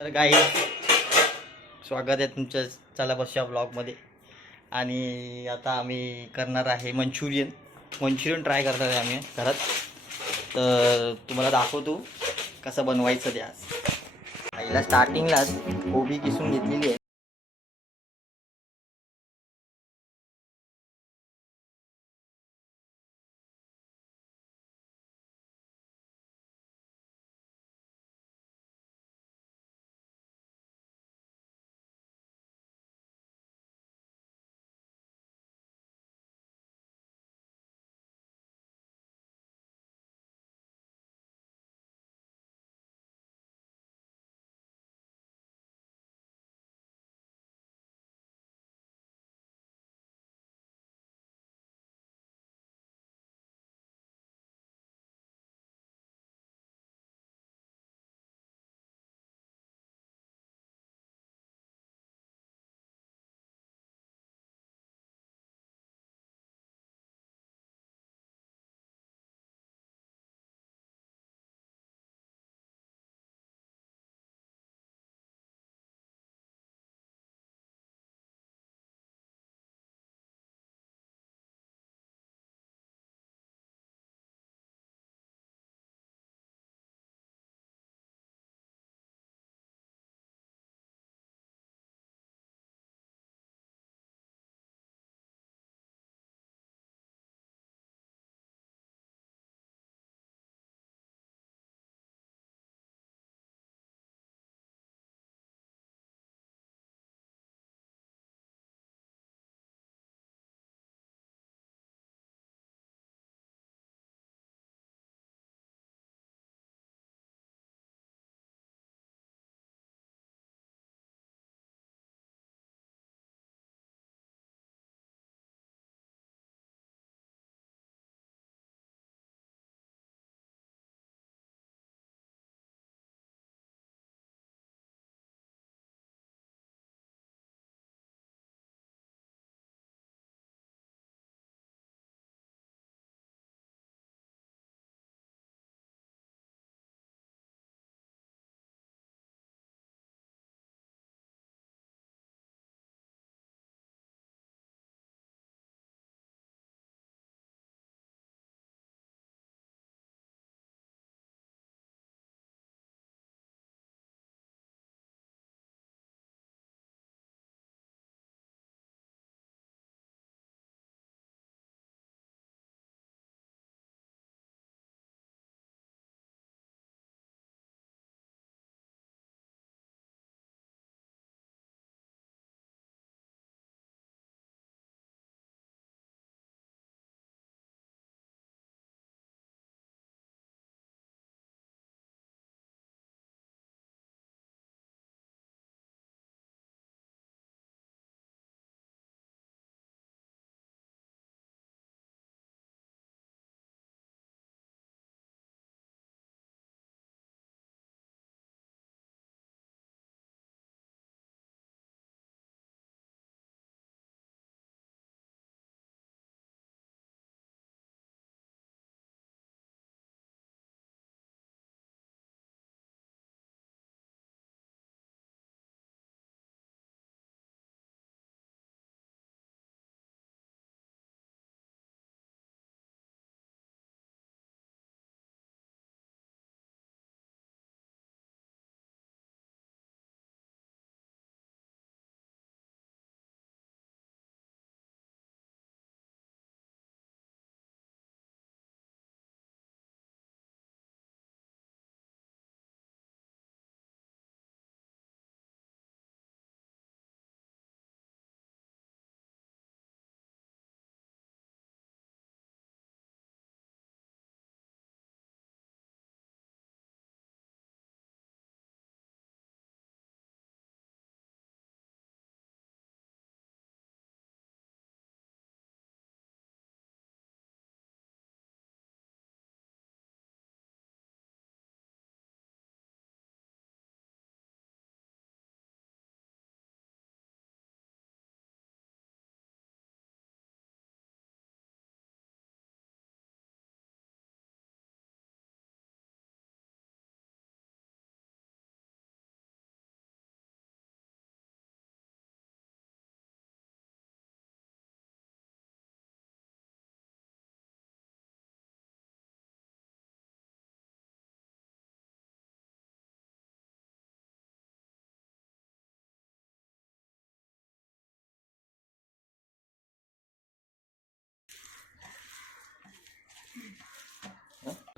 तर काही स्वागत आहे तुमचं. चला बसूया ब्लॉगमध्ये. आणि आता आम्ही करणार आहे मंचुरियन ट्राय करणार आहे आम्ही घरात. तर तुम्हाला दाखवतो कसं बनवायचं ते. आज पहिला स्टार्टिंगलाच कोबी किसून घेतलेली आहे.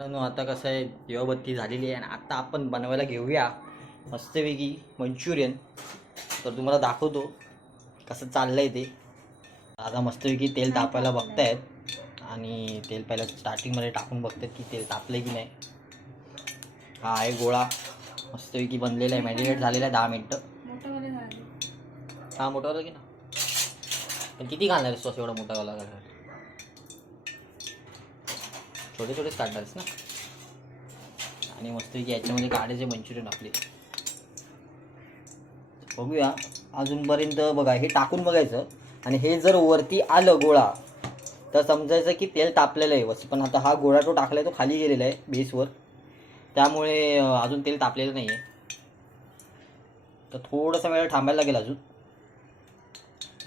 मित्रांनो आता कसं आहे, दिवाबत्ती झालेली आहे आणि आता आपण बनवायला घेऊया मस्तपैकी मंचुरियन. तर तुम्हाला दाखवतो कसं चाललंय ते. आता मस्तपैकी तेल तापायला बघतायत आणि तेल पहिल्या स्टार्टिंगमध्ये टाकून बघतात की तेल तापलं की नाही. हा आहे गोळा मस्तपैकी बनलेला आहे, मॅरिनेट झालेला आहे 10 मिनटं. हा मोठा वाला की ना, पण किती घालणार आहे सॉस एवढा मोठा वाला घालणार? छोटे छोटेच काढणारच ना. आणि मस्तपैकी याच्यामध्ये काढायचे मंचुरियन आपले. बघूया अजूनपर्यंत. बघा हे टाकून बघायचं आणि हे जर वरती आलं गोळा तर समजायचं की तेल तापलेलं आहे बस. पण आता हा गोळा तो टाकलाय तो खाली गेलेला आहे बेसवर, त्यामुळे अजून तेल तापलेलं नाही आहे. तर थोडासा वेळ थांबायला लागेल अजून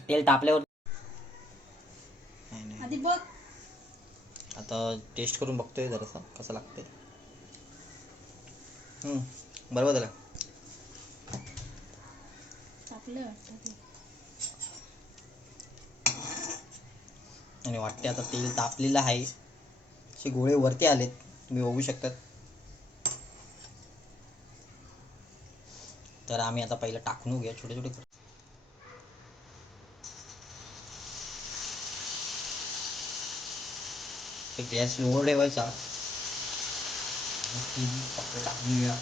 तेल तापल्यावर. आधी बघ, आता टेस्ट करून बघतोय जरासा कसं लागतंय. बरोबर झालं. टाकलं वाटतं ते. आणि वाटते आता तेल तापलेलं आहे. असे गोळे वरती आलेत, तुम्ही बघू शकतात. तर आम्ही आता पहिलं टाकून घेऊया छोटे छोटे. गॅस लोवर ठेवायचा. टाकून घेऊया.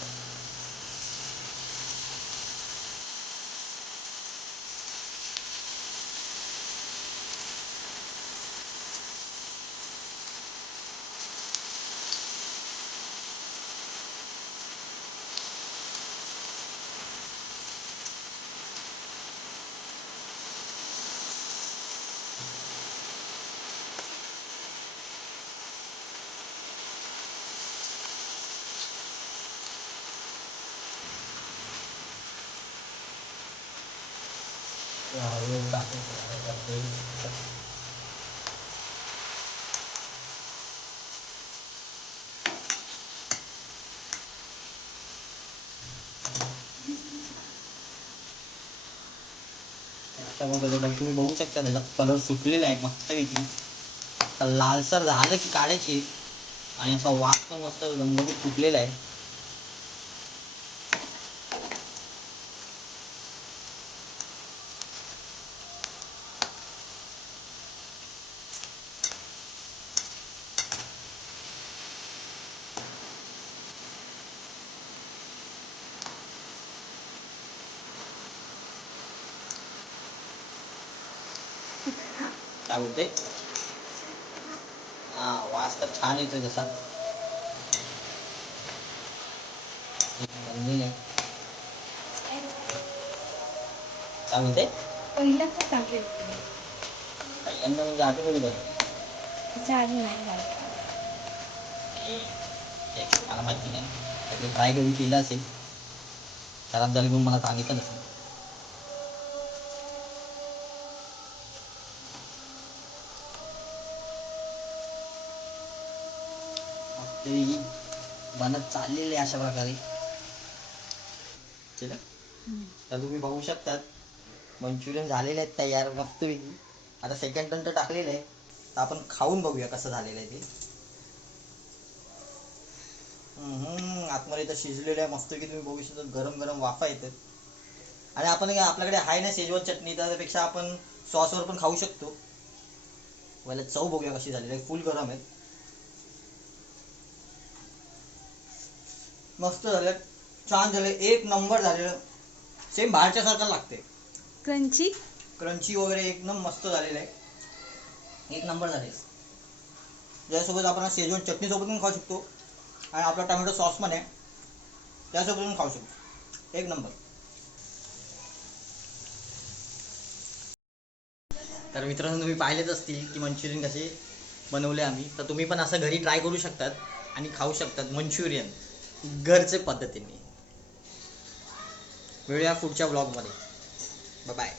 मग तुम्ही बघू शकता त्याचा कलर सुटलेला आहे मस्तपैकी. लालसर झालं की काढायची आणि असा वास पण मस्त रंगीत फुटलेला आहे. काय बोलते? हा वास तर छान येतोय जसा. बनलेलं आहे. काय बोलते? पहिल्यांदा टाकले, पहिल्यांदा म्हणजे आठवलं बरं. त्याच्या आधी नाही झालं. मला माहिती नाही, काहीतरी ट्राय कधी केलं असेल, खराब झाली म्हणून मला सांगितलं नसेल. तरी बनत चाललेले अशा प्रकारे. केलं तर तुम्ही बघू शकतात मंचुरियन झालेले आहेत तयार मस्तपैकी. आता सेकंड टर्न तर टाकलेलं आहे, तर आपण खाऊन बघूया कसं झालेलं आहे ते. आतमध्ये तर शिजलेलं आहे मस्तपैकी. तुम्ही बघू शकता गरम गरम वाफा येतात. आणि आपण आपल्याकडे आहे ना शेजवान चटणी, त्यापेक्षा आपण सॉसवर पण खाऊ शकतो. पहिला चव बघूया कशी झालेली आहे. फुल गरम आहेत, मस्त झालं, छान झालं, एक नंबर झालेलं. सेम बाहेरच्या सारखं लागते. क्रंची क्रंची वगैरे एकदम मस्त झालेलं आहे, एक नंबर झाले. त्यासोबत आपण शेजवान चटणी सोबत पण खाऊ शकतो आणि आपला टोमॅटो सॉस पण आहे त्यासोबत पण खाऊ शकतो. एक नंबर. तर मित्रांनो तुम्ही पाहिलेच असतील की मंचुरियन कसे बनवले आम्ही. तर तुम्ही पण असं घरी ट्राय करू शकतात आणि खाऊ शकतात मंचुरियन घरचे पद्धतीने. मिळूया पुढच्या ब्लॉगमध्ये. Bye bye.